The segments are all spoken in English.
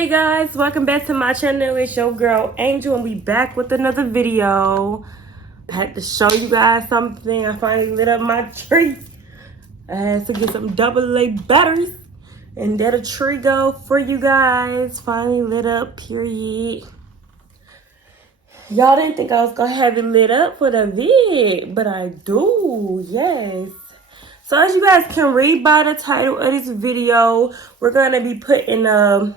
Hey guys, welcome back to my channel. It's your girl Angel and we back with another video. I had to show you guys something. I finally lit up my tree. I had to get some AA batteries and let a tree go for you guys. Finally lit up, period. Y'all didn't think I was gonna have it lit up for the vid, but I do, yes. So as you guys can read by the title of this video, we're gonna be putting a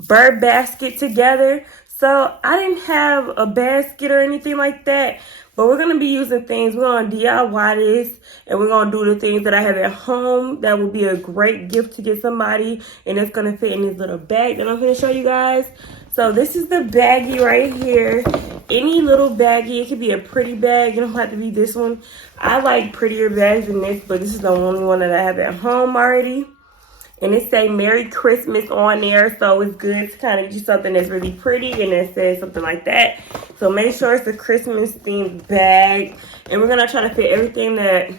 Burrrr basket together. So I didn't have a basket or anything like that, but we're gonna be using things. We're gonna DIY this and we're gonna do the things that I have at home that will be a great gift to get somebody, and it's gonna fit in this little bag that I'm gonna show you guys. So this is the baggie right here. Any little baggie, it could be a pretty bag, you don't have to be this one. I like prettier bags than this, but this is the only one that I have at home already. And it say Merry Christmas on there, so it's good to kind of get you something that's really pretty and it says something like that. So make sure it's a Christmas themed bag. And we're gonna try to fit everything that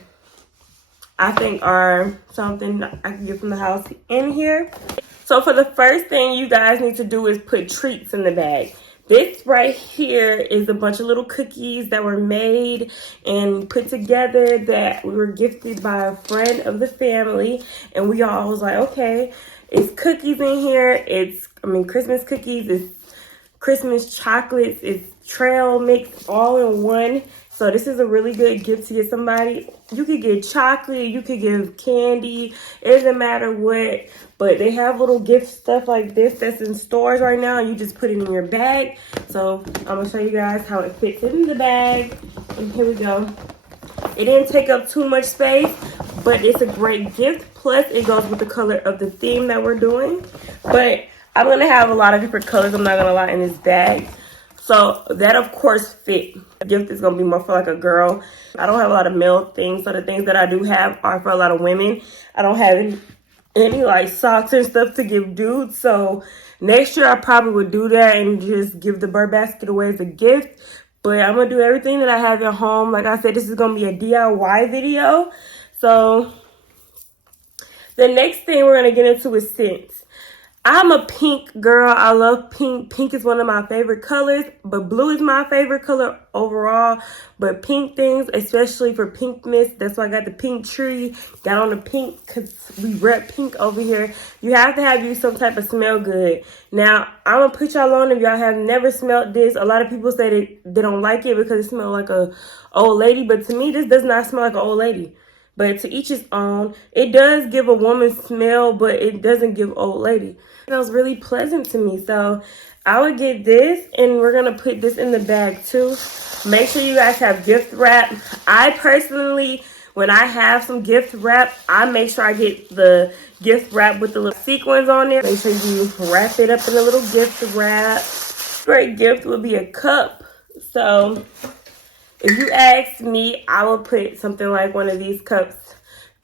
I think are something I can get from the house in here. So for the first thing you guys need to do is put treats in the bag. This right here is a bunch of little cookies that were made and put together that we were gifted by a friend of the family. And we all was like, okay, it's cookies in here. Christmas cookies, it's Christmas chocolates, it's trail mix all in one. So this is a really good gift to get somebody. You could get chocolate, you could give candy, it doesn't matter what. But they have little gift stuff like this that's in stores right now. You just put it in your bag. So I'm gonna show you guys how it fits in the bag. And here we go. It didn't take up too much space, but it's a great gift. Plus it goes with the color of the theme that we're doing. But I'm gonna have a lot of different colors, I'm not gonna lie, in this bag. So that of course fit. The gift is gonna be more for like a girl. I don't have a lot of male things, so the things that I do have are for a lot of women. I don't have any like socks and stuff to give dudes. So next year I probably would do that and just give the Burrrr basket away as a gift. But I'm gonna do everything that I have at home. Like I said, this is gonna be a DIY video. So the next thing we're gonna get into is scents. I'm a pink girl. I love pink. Pink is one of my favorite colors, but blue is my favorite color overall. But pink things, especially for pinkness, that's why I got the pink tree. Got on the pink because we rep pink over here. You have to have you some type of smell good. Now, I'm going to put y'all on if y'all have never smelled this. A lot of people say they don't like it because it smells like a old lady. But to me, this does not smell like an old lady. But to each his own. It does give a woman smell, but it doesn't give old lady. It smells really pleasant to me. So I would get this, and we're going to put this in the bag too. Make sure you guys have gift wrap. I personally, when I have some gift wrap, I make sure I get the gift wrap with the little sequins on there. Make sure you wrap it up in a little gift wrap. Great gift would be a cup. So if you ask me, I will put something like one of these cups.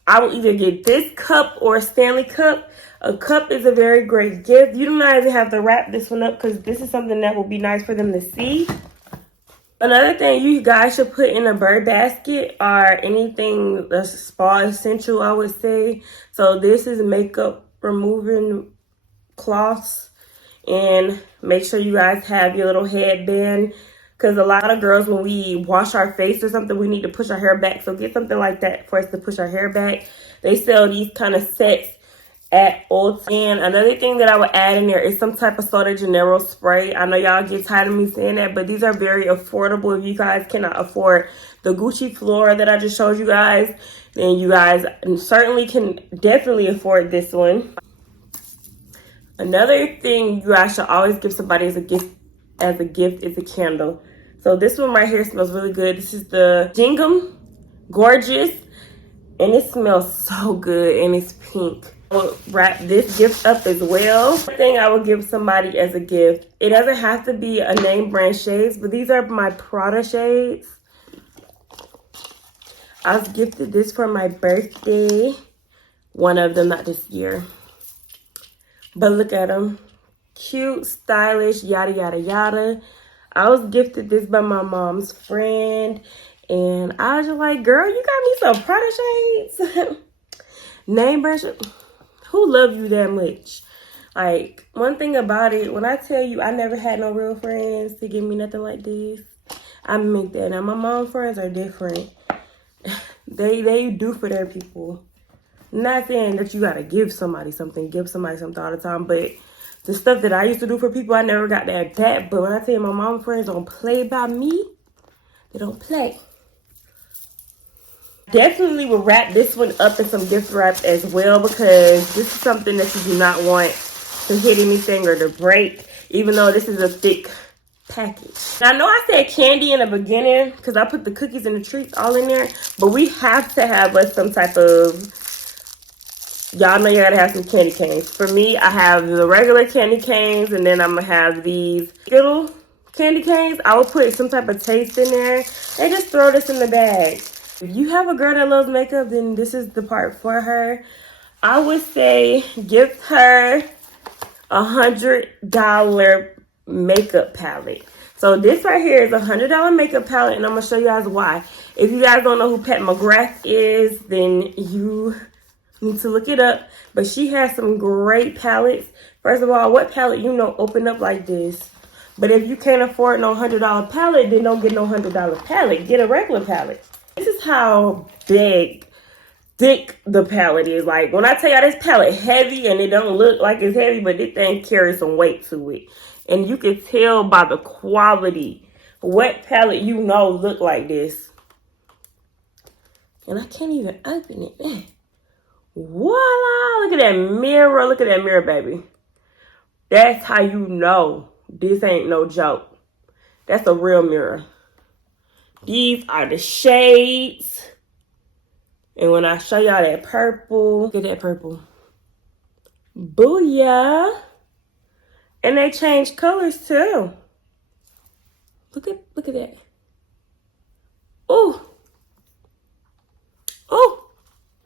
I will either get this cup or a Stanley cup. A cup is a very great gift. You do not even have to wrap this one up because this is something that will be nice for them to see. Another thing you guys should put in a Burrrr basket are anything that's spa essential, I would say. So this is makeup removing cloths. And make sure you guys have your little headband. Because a lot of girls, when we wash our face or something, we need to push our hair back. So get something like that for us to push our hair back. They sell these kind of sets at Ulta. And another thing that I would add in there is some type of Sol de Janeiro spray. I know y'all get tired of me saying that, but these are very affordable. If you guys cannot afford the Gucci Flora that I just showed you guys, then you guys certainly can definitely afford this one. Another thing you guys should always give somebody as a gift is a candle. So this one right here smells really good. This is the Gingham Gorgeous, and it smells so good, and it's pink. I will wrap this gift up as well. One thing I would give somebody as a gift, it doesn't have to be a name brand shades, but these are my Prada shades. I was gifted this for my birthday. One of them, not this year. But look at them. Cute, stylish, yada, yada, yada. I was gifted this by my mom's friend. And I was just like, girl, you got me some Prada shades. Name brand. Who love you that much? Like, one thing about it, when I tell you I never had no real friends to give me nothing like this, I make that. Now, my mom friends are different. They do for their people. Not saying that you gotta give somebody something all the time, but the stuff that I used to do for people, I never got that back. But when I tell you my mom friends don't play by me, they don't play. Definitely will wrap this one up in some gift wrap as well, because this is something that you do not want to hit anything or to break, even though this is a thick package. Now, I know I said candy in the beginning because I put the cookies and the treats all in there, but we have to have us some type of, y'all know you gotta have some candy canes. For me, I have the regular candy canes, and then I'm gonna have these little candy canes. I will put some type of taste in there and just throw this in the bag. If you have a girl that loves makeup, then this is the part for her. I would say give her $100 makeup palette. So this right here is a $100 makeup palette, and I'm gonna show you guys why. If you guys don't know who Pat McGrath is, then you need to look it up. But she has some great palettes. First of all, what palette open up like this? But if you can't afford no $100 palette, then don't get no $100 palette. Get a regular palette. This is how thick the palette is. Like, when I tell y'all this palette heavy, and it don't look like it's heavy, but this thing carries some weight to it. And you can tell by the quality what palette look like this. And I can't even open it. Voila! Look at that mirror. Look at that mirror, baby. That's how you know this ain't no joke. That's a real mirror. These are the shades. And when I show y'all that purple, look at that purple. Booyah. And they change colors too. Look at that. Ooh. Ooh.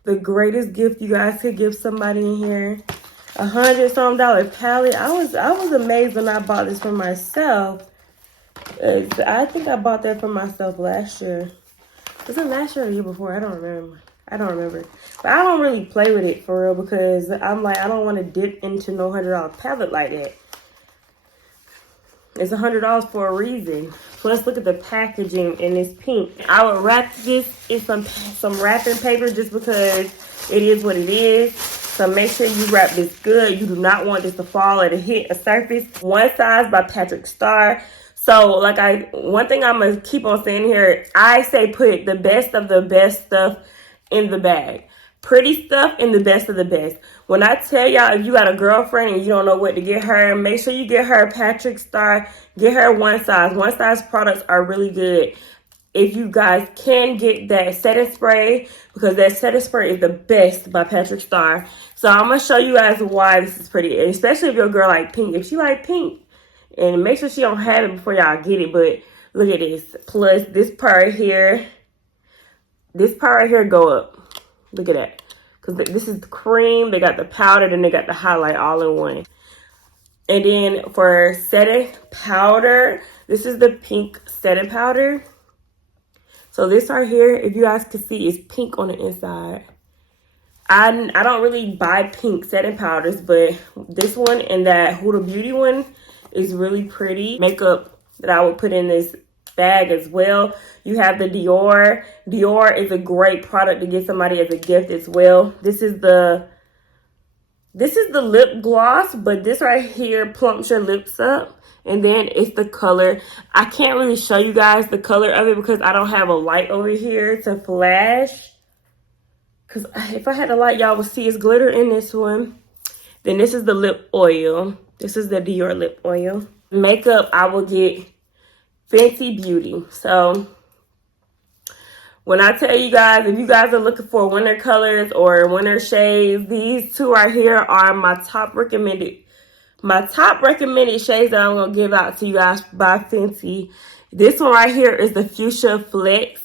The greatest gift you guys could give somebody in here. $100-some palette. I was amazed when I bought this for myself. I think I bought that for myself last year. Was it last year or the year before? I don't remember. But I don't really play with it for real, because I'm like, I don't want to dip into no $100 palette like that. It's $100 for a reason. Plus, look at the packaging, and it's pink. I would wrap this in some wrapping paper just because it is what it is. So make sure you wrap this good. You do not want this to fall or to hit a surface. One Size by Patrick Starr. So, one thing I'm going to keep on saying here, I say put the best of the best stuff in the bag. Pretty stuff in the best of the best. When I tell y'all, if you got a girlfriend and you don't know what to get her, make sure you get her Patrick Starr. Get her One Size. One Size products are really good. If you guys can get that setting spray, because that setting spray is the best by Patrick Starr. So I'm going to show you guys why this is pretty. Especially if your girl like pink. If she like pink, and make sure she don't have it before y'all get it. But look at this. Plus this part right here. This part right here go up. Look at that. Because this is the cream. They got the powder. Then they got the highlight all in one. And then for setting powder. This is the pink setting powder. So this right here, if you guys can see, is pink on the inside. I don't really buy pink setting powders. But this one and that Huda Beauty one is really pretty makeup that I would put in this bag as well. You have the Dior. Dior is a great product to give somebody as a gift as well. This is the lip gloss, but this right here plumps your lips up. And then it's the color. I can't really show you guys the color of it because I don't have a light over here to flash. Because if I had a light, y'all would see it's glitter in this one. Then this is the lip oil. This is the Dior lip oil. Makeup, I will get Fenty Beauty. So when I tell you guys, if you guys are looking for winter colors or winter shades, these two right here are my top recommended shades that I'm going to give out to you guys by Fenty. This one right here is the Fuchsia Flex.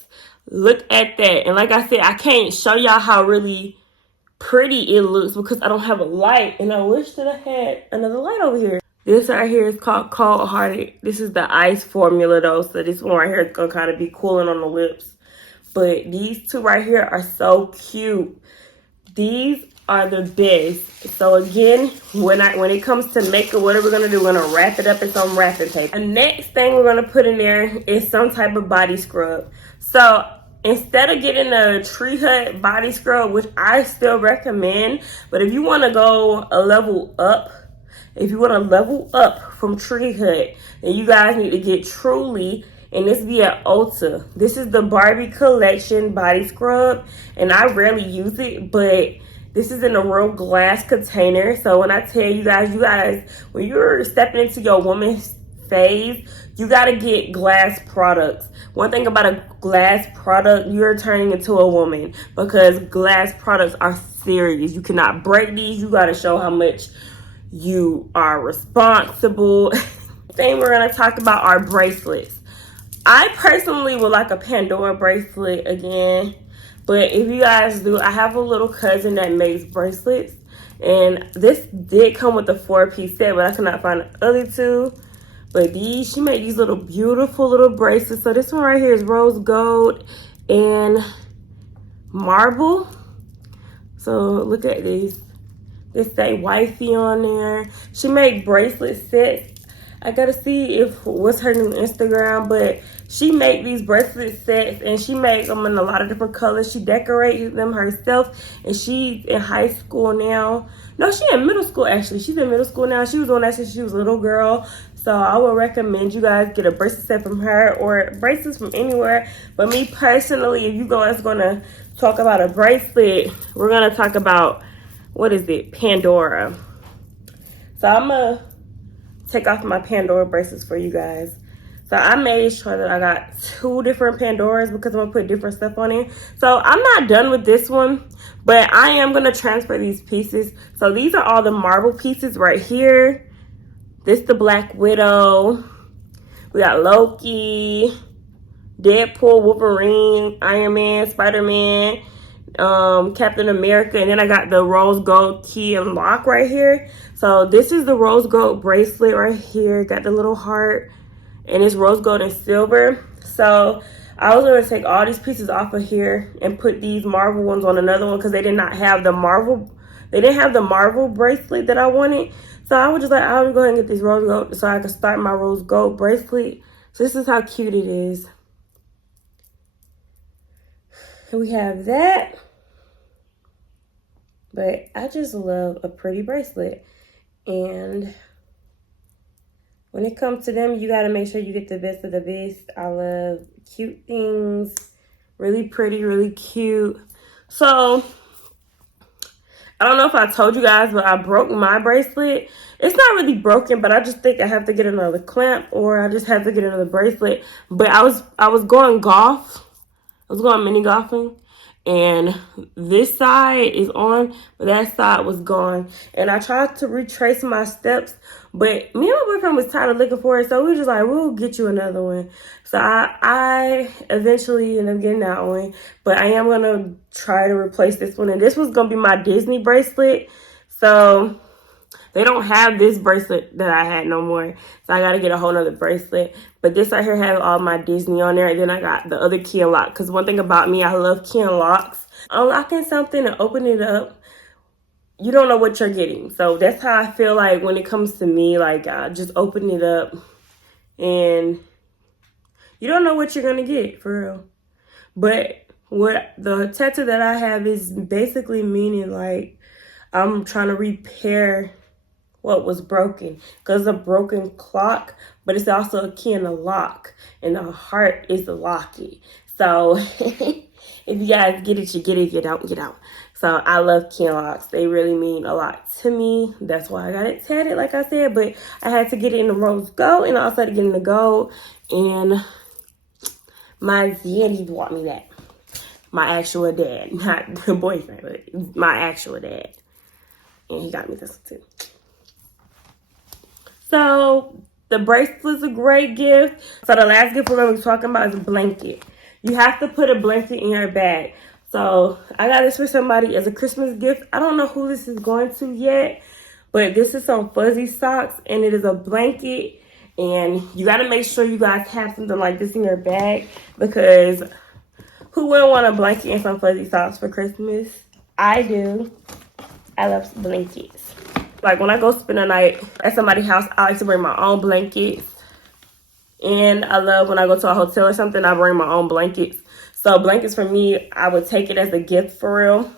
Look at that. And like I said, I can't show y'all how really pretty it looks because I don't have a light. And I wish that I had another light over here. This right here is called Cold Hearted. This is the ice formula though. So this one right here is going to kind of be cooling on the lips. But these two right here are so cute. These are the best. So again, when it comes to makeup, what are we gonna do? We're gonna wrap it up in some wrapping tape. The next thing we're gonna put in there is some type of body scrub. So instead of getting a Tree Hut body scrub, which I still recommend, but if you want to go a level up, if you want to level up from Tree Hut, then you guys need to get Truly, and this be at Ulta. This is the Barbie Collection body scrub, and I rarely use it, but this is in a real glass container. So when I tell you guys, when you're stepping into your woman's phase, you gotta get glass products. One thing about a glass product, you're turning into a woman, because glass products are serious. You cannot break these. You gotta show how much you are responsible. Thing we're gonna talk about are bracelets. I personally would like a Pandora bracelet again, but if you guys do, I have a little cousin that makes bracelets, and this did come with a 4-piece set, but I cannot find the other two. But she made these little beautiful little bracelets. So this one right here is rose gold and marble. So look at these. This say wifey on there. She made bracelet sets. I gotta see what's her new Instagram, but she make these bracelet sets, and she makes them in a lot of different colors. She decorates them herself, and she's in high school now. No, she's in middle school actually. She's in middle school now. She was doing that since she was a little girl. So I would recommend you guys get a bracelet set from her, or bracelets from anywhere. But me personally, if you guys gonna talk about a bracelet, we're gonna talk about, what is it? Pandora. So I'm gonna take off my Pandora bracelets for you guys. So I made sure that I got 2 different Pandoras because I'm gonna put different stuff on it. So I'm not done with this one, but I am gonna transfer these pieces. So these are all the marble pieces right here. This the Black Widow. We got Loki, Deadpool, Wolverine, Iron Man, Spider-Man, Captain America, and then I got the rose gold key and lock right here. So this is the rose gold bracelet right here. Got the little heart, and it's rose gold and silver. So I was gonna take all these pieces off of here and put these Marvel ones on another one because they did not have the Marvel. They didn't have the Marvel bracelet that I wanted. So I was just like, I'll go ahead and get this rose gold so I can start my rose gold bracelet. So this is how cute it is. And we have that. But I just love a pretty bracelet. And when it comes to them, you got to make sure you get the best of the best. I love cute things. Really pretty, really cute. So I don't know if I told you guys, but I broke my bracelet. It's not really broken, but I just think I have to get another clamp, or I just have to get another bracelet. But I was going golf. I was going mini golfing, and this side is on, but that side was gone. And I tried to retrace my steps, but me and my boyfriend was tired of looking for it, so we were just like, we'll get you another one. So I eventually ended up getting that one, but I am gonna try to replace this one. And this was gonna be my Disney bracelet, so they don't have this bracelet that I had no more. So I got to get a whole nother bracelet. But this right here has all my Disney on there. And then I got the other key and lock. Because one thing about me, I love key and locks. Unlocking something and opening it up, you don't know what you're getting. So that's how I feel like when it comes to me. Like, just open it up. And you don't know what you're going to get, for real. But what the tattoo that I have is basically meaning like I'm trying to repair what was broken, because a broken clock, but it's also a key and a lock, and the heart is the locket. So if you guys get it, you get it. If you don't, get out. So I love key and locks. They really mean a lot to me. That's why I got it tatted, like I said. But I had to get it in the rose gold, and I also had to get it in the gold. And my daddy bought me that. My actual dad, not the boyfriend, but my actual dad. And he got me this one too. So the bracelet's a great gift. So the last gift we're going to be talking about is a blanket. You have to put a blanket in your bag. So I got this for somebody as a Christmas gift. I don't know who this is going to yet, but this is some fuzzy socks, and it is a blanket. And you got to make sure you guys have something like this in your bag, because who wouldn't want a blanket and some fuzzy socks for Christmas? I do. I love blankets. Like when I go spend a night at somebody's house, I like to bring my own blankets. And I love when I go to a hotel or something, I bring my own blankets. So blankets for me, I would take it as a gift for real.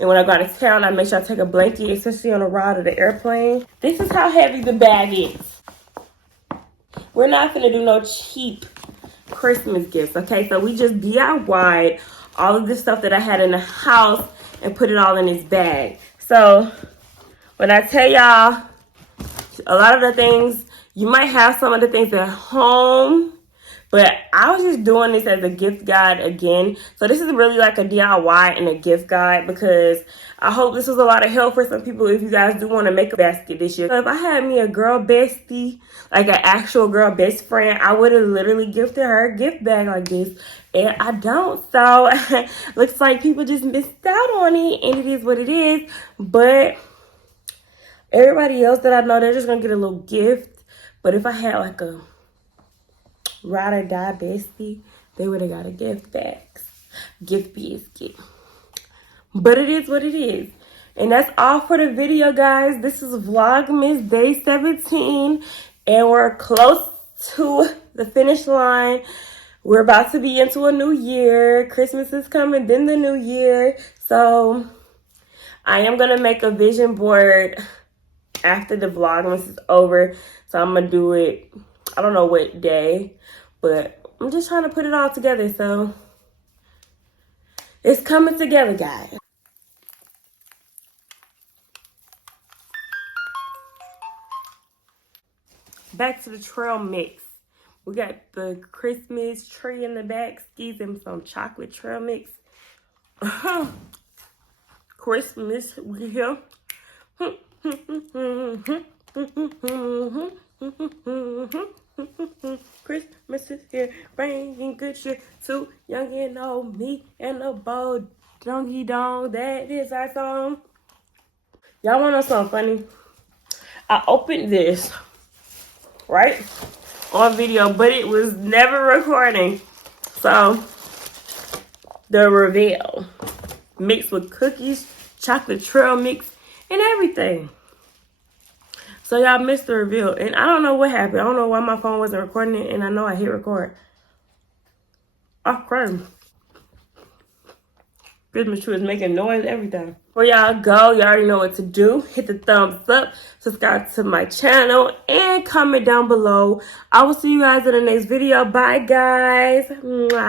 And when I go out of town, I make sure I take a blanket, especially on the ride of the airplane. This is how heavy the bag is. We're not gonna do no cheap Christmas gifts, okay? So we just DIY'd all of the stuff that I had in the house and put it all in this bag. So when I tell y'all, a lot of the things, you might have some of the things at home, but I was just doing this as a gift guide again. So this is really like a DIY and a gift guide because I hope this was a lot of help for some people if you guys do want to make a basket this year. So if I had me a girl bestie, like an actual girl best friend, I would have literally gifted her a gift bag like this. And I don't, so looks like people just missed out on it, and it is what it is. But everybody else that I know, they're just going to get a little gift. But if I had like a ride or die bestie, they would have got a gift bags, gift biscuit. But it is what it is. And that's all for the video, guys. This is Vlogmas Day 17. And we're close to the finish line. We're about to be into a new year. Christmas is coming, then the new year. So I am going to make a vision board after the Vlogmas is over. So I'm going to do it, I don't know what day, but I'm just trying to put it all together. So it's coming together, guys. Back to the trail mix. We got the Christmas tree in the back, skis and some chocolate trail mix. Christmas, we here. Christmas is here, bringing good shit to young and old, me and the bold donkey dong. That is our song. Y'all want to know something funny? I opened this right on video, but it was never recording. So the reveal mixed with cookies, chocolate trail mix, and everything. So y'all missed the reveal, and I don't know what happened. I don't know why my phone wasn't recording it, and I know I hit record. Oh, crazy. Christmas tree is making noise, everything. Before y'all go, y'all already know what to do. Hit the thumbs up, subscribe to my channel, and comment down below. I will see you guys in the next video. Bye, guys. Mwah.